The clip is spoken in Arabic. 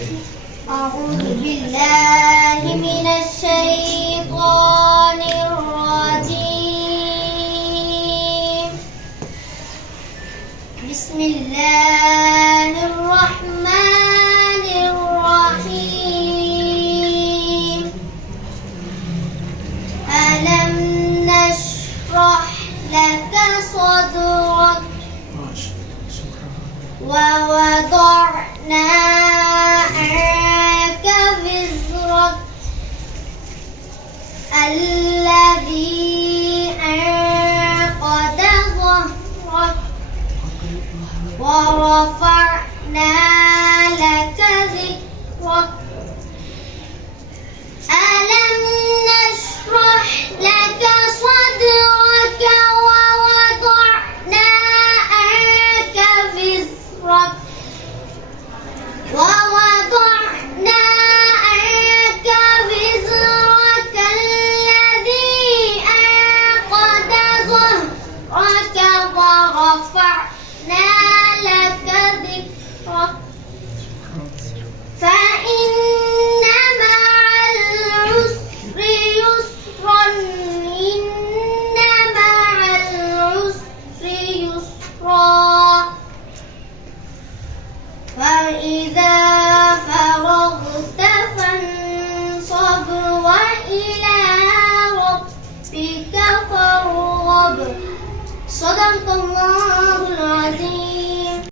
أعوذ بالله من الشيطان الرجيم. بسم الله الرحمن الرحيم. ألم نشرح لك صدرك ووضعنا عنك وزرك الذي أنقض ظهرك ورفعنا لك ذكرك. ألم نشرح لك صدرك ووضعنا عنك وزرك الذي أنقض ظهرك ورفعنا لك ذكرك. فإن مع العسر يسرا إن مع العسر يسرا فإذا فرغت فانصب وإلى ربك فارغب. صدق